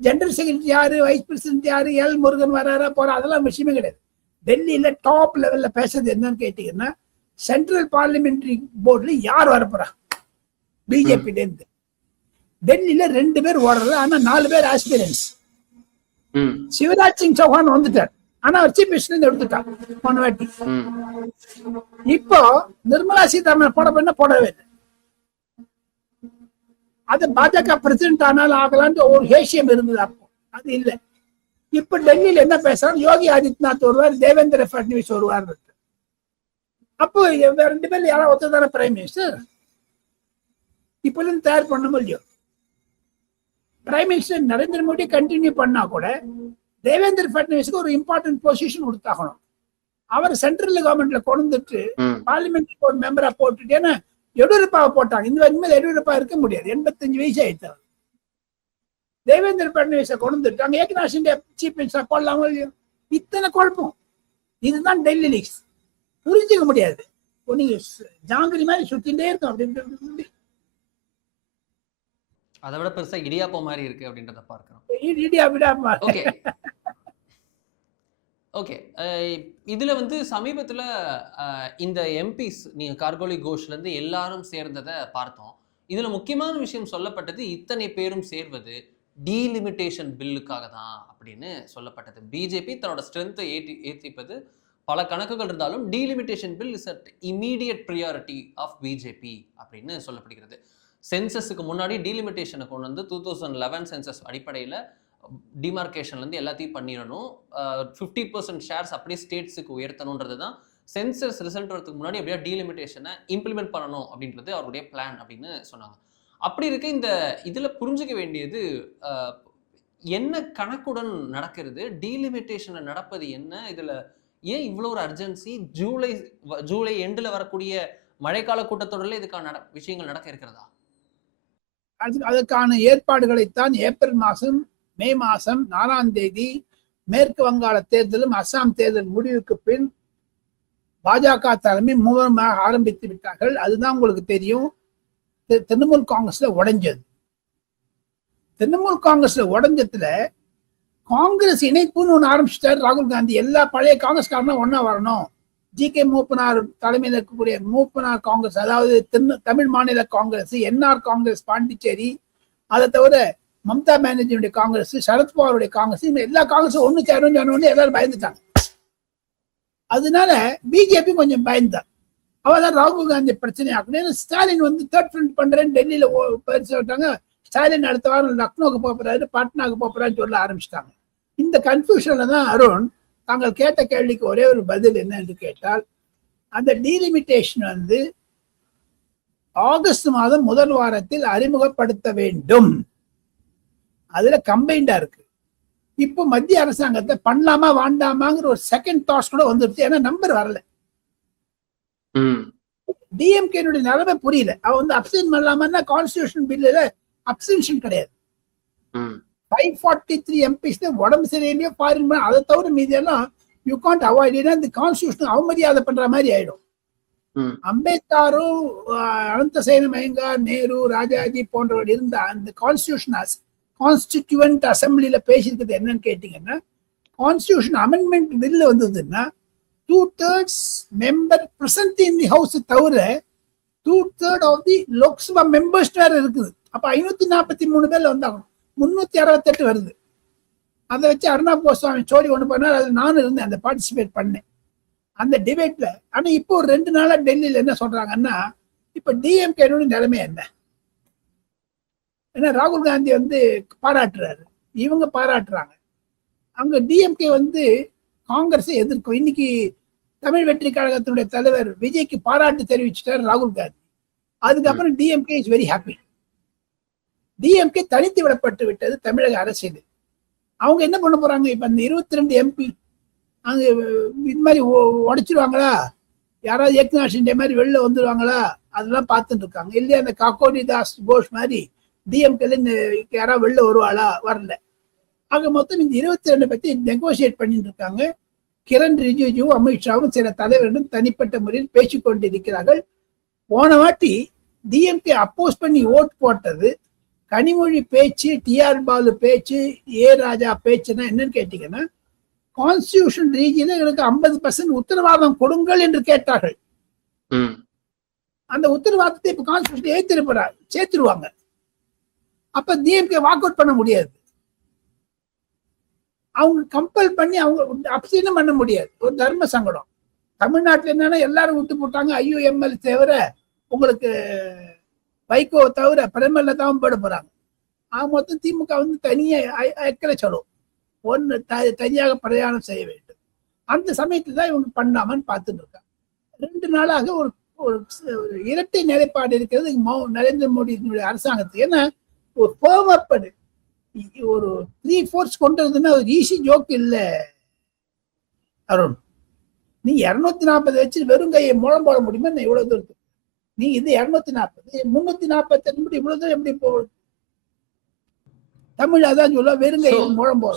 ஜெனரல் செக்ரட்டரி யாரு, வைஸ் பிரசிடென்ட் யாரு, எல் முருகன் வராரா போறா, அதெல்லாம் விஷயமே கிடையாது. டெல்லியில டாப் லெவல்ல பேசுறது என்னன்னு கேட்டீங்கன்னா, சென்ட்ரல் பார்லிமெண்டரி போர்டுல யார் வரப்போறா பிஜேபி இருந்து. டெல்லியில 2 பேர் ஓடுறது, ஆனா 4 பேர் ஆஸ்பிரன்ஸ். சிவராஜ் சிங் சௌஹான் வந்துட்டார், ஆனா அவர் சீஃப் மினிஸ்டர் எடுத்துட்டார் போன வாட்டி. இப்போ நிர்மலா சீதாராமன் போடவே இல்லை. அது பாஜக பிரசிடென்ட் ஆனாலும் ஆகலான்னு ஒரு ஹேஷியம் இருந்தது அப்போ, அது இல்லை. இப்ப டெல்லியில என்ன பேசுறாங்க, யோகி ஆதித்யநாத் வருவார், தேவேந்திர பட்னவிஸ் வருவார். அப்போ 2 பேர்ல யாராவது ஒருத்தர் தானே பிரைம் மினிஸ்டர். இப்ப இருந்து தயார் பண்ண முடியும். Prime minister Narendra Modi continue பண்ணா கூட தேவேந்திர பட்னவிஸ்க்கு ஒரு இம்பார்ட்டன்ட் பொசிஷன் கொடுத்தாகணும். அவர் சென்ட்ரல் கவர்மெண்ட்ல கொண்டுட்டு பார்லிமெண்ட் போர்டு மெம்பரா போட்டுட்டு, ஏன்னா எடியூரப்பாவை போட்டாங்க. இந்த இனிமேல் எடியூரப்பா இருக்க முடியாது, 85 வயசு ஆயிட்டார். தேவேந்திர பட்னவிஸை கொண்டுட்டு அங்க ஏக்நாத் ஷிண்டே சீஃப் மினிஸ்டர் போடலாமோ இல்லையோ. இத்தனை குழப்பம். இதுதான் டெல்லி லீக்ஸ். புரிஞ்சுக்க முடியாது. நீங்க ஜாங்கிரி மாதிரி சுத்திட்டே இருக்கும் அப்படின்னு. அதை விட பெருசா இடியாப்பம் மாதிரி இருக்கு அப்படின்றத பார்க்கிறோம். Okay okay. இதுல வந்து சமீபத்துல இந்த எம்பிஸ் நீங்க கார்கோலி கோஷ்ல இருந்து எல்லாரும் சேர்ந்ததை பார்த்தோம். இதுல முக்கியமான விஷயம் சொல்லப்பட்டது, இத்தனை பேரும் சேர்வது டீலிமிட்டேஷன் பில்லுக்காக தான் அப்படின்னு சொல்லப்பட்டது. பிஜேபி தன்னோட ஸ்ட்ரென்த்தை ஏற்றிப்பது பல கணக்குகள் இருந்தாலும் delimitation bill is at immediate priority of BJP அப்படின்னு சொல்லப்படுகிறது. சென்சஸுக்கு முன்னாடி டீலிமிட்டேஷனை கொண்டு வந்து 2011 சென்சஸ் அடிப்படையில் டிமார்கேஷன்லேருந்து எல்லாத்தையும் பண்ணிடணும். 50% ஷேர்ஸ் அப்படியே ஸ்டேட்ஸுக்கு உயர்த்தணுன்றது தான் சென்சஸ் ரிசல்ட் வரதுக்கு முன்னாடி அப்படியே டீலிமிட்டேஷனை இம்ப்ளிமெண்ட் பண்ணணும் அப்படின்றது அவருடைய பிளான் அப்படின்னு சொன்னாங்க. அப்படி இருக்க இந்த இதில் புரிஞ்சுக்க வேண்டியது என்ன கணக்குடன் நடக்கிறது, டீலிமிட்டேஷனை நடப்பது என்ன, இதில் ஏன் இவ்வளோ ஒரு அர்ஜென்சி, ஜூலை எண்டில் வரக்கூடிய மழைக்கால கூட்டத்தொடரில் இதுக்கான விஷயங்கள் நடக்க இருக்கிறதா? அதற்கான ஏற்பாடுகளைத்தான் ஏப்ரல் மாதம் மே மாதம் 4ஆம் தேதி மேற்கு வங்காள தேர்தலும் அஸ்ஸாம் தேர்தல் முடிவுக்கு பின் பாஜக தலைமை மூலமாக ஆரம்பித்து விட்டார்கள். அதுதான் உங்களுக்கு தெரியும். திரிணாமுல் காங்கிரஸ்ல உடைஞ்சது. திரிணாமுல் காங்கிரஸ்ல உடைஞ்சதுல காங்கிரஸ் இணைப்புன்னு ஒன்று ஆரம்பிச்சிட்டாரு ராகுல் காந்தி. எல்லா பழைய காங்கிரஸ்காரனும் ஒன்னா வரணும். ஜி.கே. மூப்பனார் தலைமையில் இருக்கக்கூடிய மூப்பனார் காங்கிரஸ், அதாவது தமிழ் மாநில காங்கிரஸ், என்ஆர் காங்கிரஸ் பாண்டிச்சேரி, அதை தவிர மம்தா பானர்ஜியுடைய காங்கிரஸ், சரத்பவாருடைய காங்கிரஸ், இந்த எல்லா காங்கிரஸும் ஒன்று சேரணும்னு எல்லாரும் பயந்துட்டாங்க. அதனால பிஜேபி கொஞ்சம் பயந்தார். அவதான் ராகுல் காந்தி பிரச்சனை ஆகணும். ஸ்டாலின் வந்து தேர்ட் ஃப்ரண்ட் பண்றேன்னு டெல்லியில பயிற்சி விட்டாங்க. ஸ்டாலின் அடுத்த வாரம் லக்னோக்கு போறாரு, பாட்னாக்கு போறான்னு சொல்ல ஆரம்பிச்சிட்டாங்க. இந்த கன்ஃபியூஷன்ல தான் அருண் தாங்கள் கேட்ட கேள்விக்கு ஒரே ஒரு பதில் என்ன என்று கேட்டால், அந்த டீலிமிட்டேஷன் வந்து ஆகஸ்ட் மாதம் முதல் வாரத்தில் அறிமுகப்படுத்த வேண்டும். அதுல கம்பைண்டா இருக்கு. இப்போ மத்திய அரசாங்கத்தை பண்ணலாமா வேண்டாமாங்கிற ஒரு செகண்ட் தாட்ஸ் கூட வந்துருச்சு. ஏன்னா நம்பர் வரல. டிஎம்கேனுடைய நிலைமை புரியல. அவ வந்து அப்சென்ட் பண்ணலாமா, கான்ஸ்டிடியூஷன் பில்லுல அப்சென்ஷன் கிடையாது. 543 எம்பிஸ் உடம்பு சரியில்லையோ ஃபாரின், அதை தவிர மீதி எல்லாம் யூ காண்ட் அவாய்ட். ஏன்னா இந்த கான்ஸ்டிடியூஷன் அவமரியாதை பண்ற மாதிரி ஆயிடும். அம்பேத்கரும் அனந்த சேன மயங்கார், நேரு, ராஜாஜி போன்றவர் இருந்த அந்த கான்ஸ்டிடியூவன்ட் அசம்பிளியில பேசியிருக்கிறது என்னன்னு கேட்டீங்கன்னா, கான்ஸ்டிடியூஷன் அமெண்ட்மெண்ட் பில் வந்ததுன்னா 2/3 member present in the house தவிர 2/3 ஆஃப் தி லோக்சபா மெம்பர்ஸ் வேற இருக்குது. அப்ப 543 பேர்ல வந்தாகணும். 368 வருது. அதை வச்சு அர்ணாப் கோஸ்வாமி சோடி ஒண்ணு பண்ணார். அது நானும் இருந்தேன், அந்த பார்ட்டிசிபேட் பண்ணேன் அந்த டிபேட்ல. ஆனா இப்போ ஒரு 2 நாளா டெல்லியில என்ன சொல்றாங்கன்னா, இப்ப டிஎம்கே நிலைமை என்ன, ஏன்னா ராகுல் காந்தி வந்து பாராட்டுறாரு, இவங்க பாராட்டுறாங்க. அங்க டிஎம்கே வந்து காங்கிரஸை எதிர்க்கும். இன்னைக்கு தமிழ் வெற்றி கழகத்தினுடைய தலைவர் விஜய்க்கு பாராட்டு தெரிவிச்சுட்டார் ராகுல் காந்தி. அதுக்கப்புறம் DMK is very happy. DMK தனித்து விடப்பட்டு விட்டது தமிழக அரசியல். அவங்க என்ன பண்ண போறாங்க, இப்ப அந்த 22 எம்பி அங்க இது மாதிரி உடைச்சிருவாங்களா, யாராவது ஏக்நாத் ஷிண்டே மாதிரி வெளில வந்துருவாங்களா, அதெல்லாம் பார்த்துட்டு இருக்காங்க. இல்லையா அந்த காகோலி தாஸ் கோஷ் மாதிரி டிஎம்கேல யாராவது வெளில வருவாளா, வரல. ஆக மொத்தம் இந்த 22 பத்தி நெகோசியேட் பண்ணிட்டு இருக்காங்க. கிரண் ரிஜிஜு, அமித்ஷாவும் சில தலைவர்களும் தனிப்பட்ட முறையில் பேசிக்கொண்டிருக்கிறார்கள். போன வாட்டி டிஎம்கே அப்போஸ் பண்ணி ஓட் போட்டது கனிமொழி பேச்சு, டிஆர் பாலு பேச்சு, ஏ ராஜா பேச்சுன்னா என்னன்னு கேட்டீங்கன்னா, கான்ஸ்டிடியூஷன் ரீஜியன்ல எங்களுக்கு 50% உத்தரவாதம் கொடுங்கள் என்று கேட்டார்கள். அந்த உத்தரவாதத்தை இப்ப கான்ஸ்டிடியூஷன் ஏத்திருப்பார், சேர்த்துருவாங்க. அப்ப டிஎம்கே வாக் அவுட் பண்ண முடியாது. அவங்க கம்பல் பண்ணி அவங்க அப்சீனம் பண்ண முடியாது. ஒரு தர்ம சங்கடம். தமிழ்நாட்டுல என்னன்னா எல்லாரும் விட்டு போட்டாங்க. ஐயுஎம்எல் தவிர உங்களுக்கு வைகோ தவிர பிரதமர்ல தான் போட போறாங்க. மொத்தம் திமுக வந்து தனியா அக்கறை சொல்லும். ஒன்னு தனியாக பிரயாணம் செய்ய வேண்டும். அந்த சமயத்துல தான் இவங்க பண்ணாமன்னு பார்த்துட்டு இருக்காங்க. 2 நாளாக ஒரு இரட்டை நிலைப்பாடு இருக்கிறது நரேந்திர மோடி அரசாங்கத்துக்கு. ஏன்னா ஒரு பேர்மப்படு ஒரு 3/4 கொண்டு வருதுன்னா ஒரு ஈஸி ஜோக் இல்ல அருண். நீ 240 வச்சு வெறும் கையை மூலம் போட முடியுமா? இவ்வளவு தூரத்துக்கு நீ இது 240 348 இவ்வளவு தூரம் எப்படி போகுது? தமிழ் அதான் சொல்ல வெறும் கையை மூலம் போட.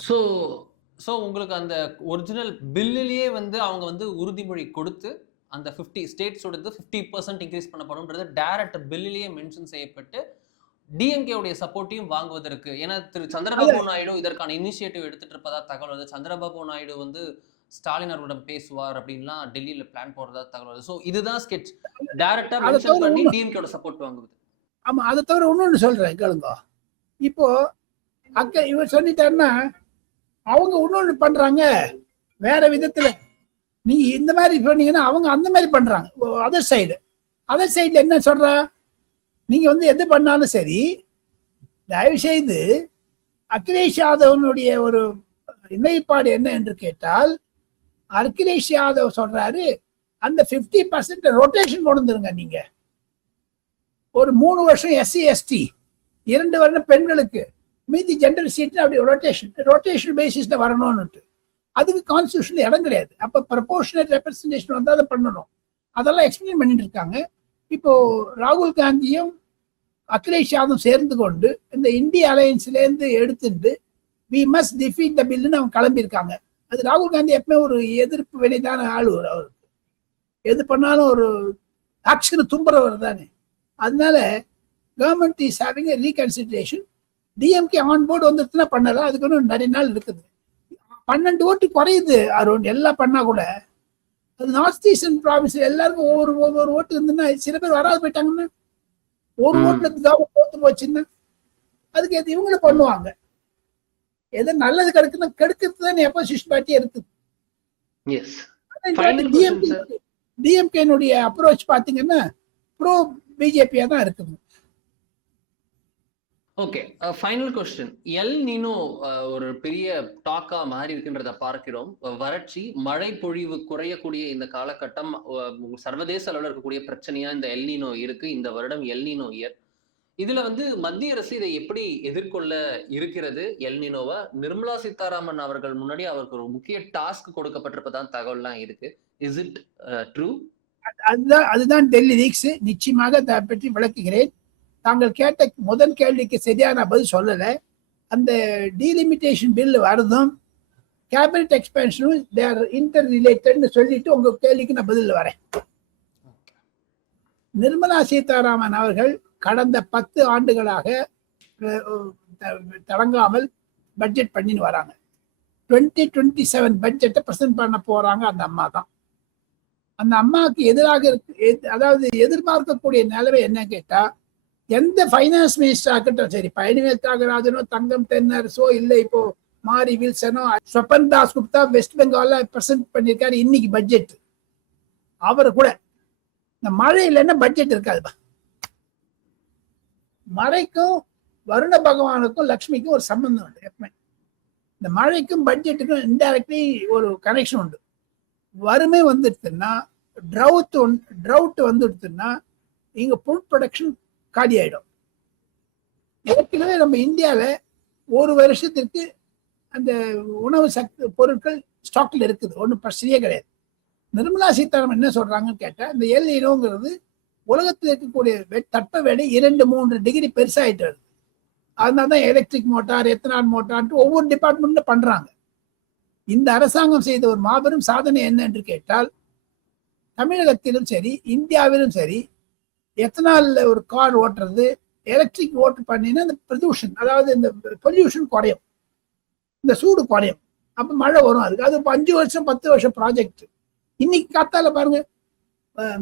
சோ உங்களுக்கு அந்த ஒரிஜினல் பில்லிலேயே வந்து அவங்க வந்து உறுதிமொழி கொடுத்து அந்த 50 ஸ்டேட்ஸோட 50% இன்க்ரீஸ் பண்ணப்படும்ன்றது டைரக்ட் பில்லிலேயே மென்ஷன் செய்யப்பட்டு டிஎம்கே உடைய சப்போர்ட்டையும் வாங்குவதற்கு. ஏன்னா திரு சந்திரபாபு நாயுடு இதற்கான இனிஷியேட்டிவ் எடுத்துட்டு இருப்பதா தகவல் வருது. சந்திரபாபு நாயுடு வந்து ஸ்டாலின் அவர்களிடம் பேசுவார் அப்படின்லாம் டெல்லியில பிளான் போடுறதா தகவல் வருது. சோ இதுதான் ஸ்கெட்ச் டைரக்டா மென்ஷன் பண்ணி டிஎம்கேவோட சப்போர்ட் வாங்குவது. ஆமா, அதை தவிர இன்னொன்னு சொல்றேன் கேளுங்க. இப்போ இவர் சொல்லிட்டாருன்னா அவங்க இன்னொன்னு பண்றாங்க வேற விதத்துல. நீங்க இந்த மாதிரி சொன்னீங்கன்னா அவங்க அந்த மாதிரி பண்றாங்க. அதர் சைடுல என்ன சொல்ற, நீங்க வந்து எது பண்ணாலும் சரி, தயவு செய்து அகிலேஷ் யாதவனுடைய ஒரு நிலைப்பாடு என்ன என்று கேட்டால், அகிலேஷ் யாதவ் சொல்றாரு அந்த 50% ரொட்டேஷன் கொண்டு வந்துருங்க. நீங்க ஒரு 3 வருஷம் SC ST, 2 வருடம் பெண்களுக்கு, மீதி ஜெண்டர் சீட் அப்படி ரொட்டேஷன் பேசிஸ்ல வரணும்னு. அதுக்கு கான்ஸ்டிடியூஷன்ல இடம் கிடையாது. அப்ப ப்ரொபோர்ஷனல் ரெப்ரசன்டேஷன் வந்து அதை பண்ணணும். அதெல்லாம் எக்ஸ்பிளைன் பண்ணிட்டு இருக்காங்க. இப்போ ராகுல் காந்தியும் அகிலேஷ் யாதவும் சேர்ந்து கொண்டு இந்த இந்திய அலையன்ஸ்ல இருந்து எடுத்துட்டு வி மஸ்ட் டிஃபீட் த பில்லுன்னு அவங்க கிளம்பியிருக்காங்க. அது ராகுல் காந்தி எப்பவுமே ஒரு எதிர்ப்பு வினைதான ஆளு. அவருக்கு எது பண்ணாலும் ஒரு ஆக்ஷன் தும்புறவர் தானே. அதனால government is having a reconsideration. DMK on board வந்துருச்சுன்னா பண்ணலாம். அதுக்கு ஒன்றும் நிறைய நாள் இருக்குது. 12 ஓட்டு குறையுது அருண். எல்லாம் பண்ணா கூட அது நார்த் ஈஸ்டர்ன் ப்ராவின்ஸ்ல எல்லாருக்கும் ஒவ்வொரு ஓட்டு இருந்துன்னா சில பேர் வராது போயிட்டாங்கன்னா, ஒரு ஓட்டுல தோத்து போச்சுன்னா அதுக்கு எது இவங்களும் பண்ணுவாங்க. எது நல்லது கிடைக்குன்னா கெடுக்கிறது தான் அப்போசிஷன் பார்ட்டியே இருக்குது. டிஎம்கேனுடைய அப்ரோச் பாத்தீங்கன்னா ப்ரோ பிஜேபியா தான் இருக்குது. Okay, final question. L Niño ஒரு பெரிய டாக்கா மாறி இருக்கின்றத பார்க்கிறோம். வறட்சி, மழை பொழிவு குறையக்கூடிய இந்த காலகட்டம் சர்வதேச அளவில் இருக்கக்கூடிய பிரச்சனையா இந்த எல் நீனோ இருக்கு. இந்த வருடம் எல் நீனோ இயர். இதுல வந்து மத்திய அரசு இதை எப்படி எதிர்கொள்ள இருக்கிறது எல் நீனோவா? நிர்மலா சீதாராமன் அவர்கள் முன்னாடி அவருக்கு ஒரு முக்கிய டாஸ்க் கொடுக்கப்பட்டிருப்பதான் தகவல்லாம் இருக்கு. Is it true? அதுதான் டெல்லி லீக்ஸ். நிச்சயமாக அதை பற்றி விளக்குகிறேன். தாங்கள் கேட்ட முதல் கேள்விக்கு சரியான பதில் சொல்லல. அந்த டீலிமிட்டேஷன் பில் வரதும் கேபினட் எக்ஸ்பென்ஷனும் தே ஆர் இன்டர் ரிலேட்டட்னு சொல்லிட்டு உங்க கேள்விக்கு நான் பதில் வரேன். நிர்மலா சீதாராமன் அவர்கள் கடந்த 10 ஆண்டுகளாக தொடங்காமல் பட்ஜெட் பண்ணின்னு வராங்க. 2027 பட்ஜெட்டை பிரசன்ட் பண்ண போறாங்க. அந்த அம்மா தான். அந்த அம்மாவுக்கு எதிராக அதாவது எதிர்பார்க்கக்கூடிய நிலைமை என்ன கேட்டா, எந்த ஃபைனான்ஸ் மினிஸ்டர் ஆகட்டும் சரி, பழனிவேல் தியாகராஜனோ, தங்கம் தென்னரசோ, இல்லை இப்போ மாரி வில்சனோ, ஸ்வபன் தாஸ் குப்தா வெஸ்ட் பெங்கால்ல பிரசன்ட் பண்ணியிருக்காரு இன்னைக்கு பட்ஜெட். அவரு கூட இந்த மழை இல்லைன்னா பட்ஜெட் இருக்காதுப்பா. மழைக்கும் வருண பகவானுக்கும் லக்ஷ்மிக்கும் ஒரு சம்பந்தம் உண்டு எப்பவுமே. இந்த மழைக்கும் பட்ஜெட்டுக்கும் இன்டைரக்ட்லி ஒரு கனெக்ஷன் உண்டு. வறுமை வந்துடுதுன்னா, ட்ரவுட் வந்துடுதுன்னா இங்க ஃபுட் ப்ரொடக்ஷன் காலி ஆயிடும். ஏற்கனவே நம்ம இந்தியாவில் ஒரு வருஷத்திற்கு அந்த உணவு பொருட்கள் ஸ்டாக்ல இருக்குது. ஒன்றும் பிரச்சனையே கிடையாது. நிர்மலா சீதாராமன் என்ன சொல்றாங்கன்னு கேட்டா, இந்த எல் நீனோங்கிறது உலகத்தில் இருக்கக்கூடிய தட்பவெளி 2-3 டிகிரி பெருசாயிட்டு வருது. அதனாலதான் எலக்ட்ரிக் மோட்டார், எத்தனால் மோட்டார்ன்ட்டு ஒவ்வொரு டிபார்ட்மெண்ட்ல பண்றாங்க. இந்த அரசாங்கம் செய்த ஒரு மாபெரும் சாதனை என்ன என்று கேட்டால், தமிழகத்திலும் சரி இந்தியாவிலும் சரி எத்தனால்ல ஒரு கார் ஓட்டுறது எலக்ட்ரிக் ஓட்டு பண்ணினா இந்த பிரதூஷன், அதாவது இந்த பொல்யூஷன் குறையும், இந்த சூடு குறையும். அப்ப மழை வரும். அதுக்கு அது 5 வருஷம் 10 வருஷம் ப்ராஜெக்ட். இன்னைக்கு காத்தால பாருங்க,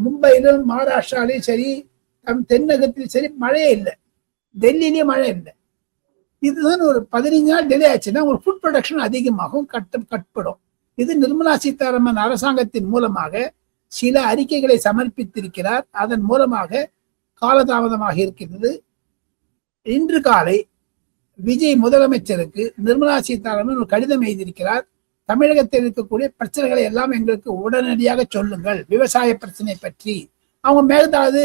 மும்பையிலும் மகாராஷ்டிராலையும் சரி, தென்னகத்திலும் சரி மழையே இல்லை, டெல்லியிலேயே மழை இல்லை. இதுதான் ஒரு 15 நாள் டிலே ஆச்சுன்னா ஒரு ஃபுட் ப்ரொடக்ஷன் அதிகமாகும், கட்படும். இது நிர்மலா சீதாராமன் அரசாங்கத்தின் மூலமாக சில அறிக்கைகளை சமர்ப்பித்திருக்கிறார். அதன் மூலமாக காலதாமதமாக இருக்கிறது. இன்று காலை விஜய் முதலமைச்சருக்கு நிர்மலா சீதாராமன் ஒரு கடிதம் எழுதியிருக்கிறார். தமிழகத்தில் இருக்கக்கூடிய பிரச்சனைகளை எல்லாம் எங்களுக்கு உடனடியாக சொல்லுங்கள், விவசாய பிரச்சனை பற்றி. அவங்க மேகதாது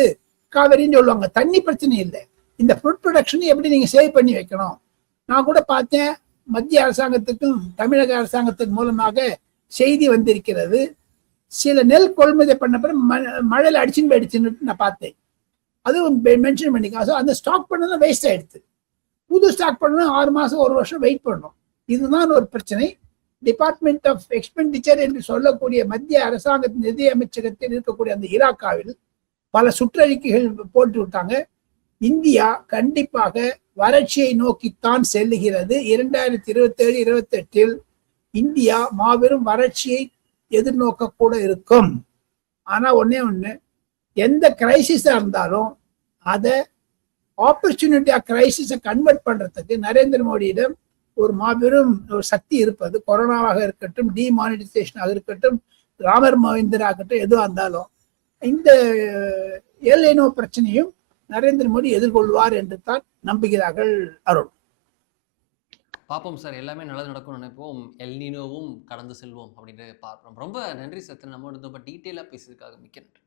காவிரின்னு சொல்லுவாங்க, தண்ணி பிரச்சனை இல்லை, இந்த ஃபுட் ப்ரொடக்ஷன் எப்படி நீங்க சேவ் பண்ணி வைக்கணும். நான் கூட பார்த்தேன், மத்திய அரசாங்கத்துக்கும் தமிழக அரசாங்கத்தின் மூலமாக செய்தி வந்திருக்கிறது. சில நெல் கொள்முதல் பண்ண பிறகு மழையில அடிச்சுன்னு போயிடுச்சுன்னு நான் பார்த்தேன். அதுவும் மென்ஷன் பண்ணிக்க. அந்த ஸ்டாக் பண்ணதான் வேஸ்ட் ஆயிடுது. புது ஸ்டாக் பண்ணணும் 6 மாசம் 1 வருஷம் வெயிட் பண்ணணும். இதுதான் ஒரு பிரச்சனை. டிபார்ட்மெண்ட் ஆஃப் எக்ஸ்பெண்டிச்சர் என்று சொல்லக்கூடிய மத்திய அரசாங்கத்தின் நிதி அமைச்சகத்தில் இருக்கக்கூடிய அந்த இலாக்காவில் பல சுற்றறிக்கைகள் போட்டு விட்டாங்க. இந்தியா கண்டிப்பாக வறட்சியை நோக்கித்தான் செல்லுகிறது. 2027-28 இந்தியா மாபெரும் வறட்சியை எதிர்நோக்க கூட இருக்கும். ஆனா ஒண்ணே ஒண்ணு, எந்த கிரைசிஸா இருந்தாலும் அதை ஆப்பர்ச்சுனிட்டியா கிரைசிஸை கன்வெர்ட் பண்றதுக்கு நரேந்திர மோடியிடம் ஒரு மாபெரும் ஒரு சக்தி இருப்பது. கொரோனாவாக இருக்கட்டும், டிமானிட்டைசேஷனாக இருக்கட்டும், ராமர் மஹிந்தர் ஆகட்டும், எதுவாக இருந்தாலும் இந்த எல்னினோ பிரச்சனையும் நரேந்திர மோடி எதிர்கொள்வார் என்று தான் நம்புகிறார்கள். அருண், பார்ப்போம் சார், எல்லாமே நல்லது நடக்கும்னு நினைப்போம், எல்னினோவும் கடந்து செல்வோம் அப்படின்னு பார்ப்போம். ரொம்ப நன்றி சார், நம்ம ரொம்ப டீட்டெயிலாக பேசுறதுக்காக மிக்க நன்றி.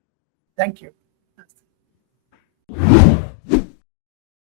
தேங்க்யூ.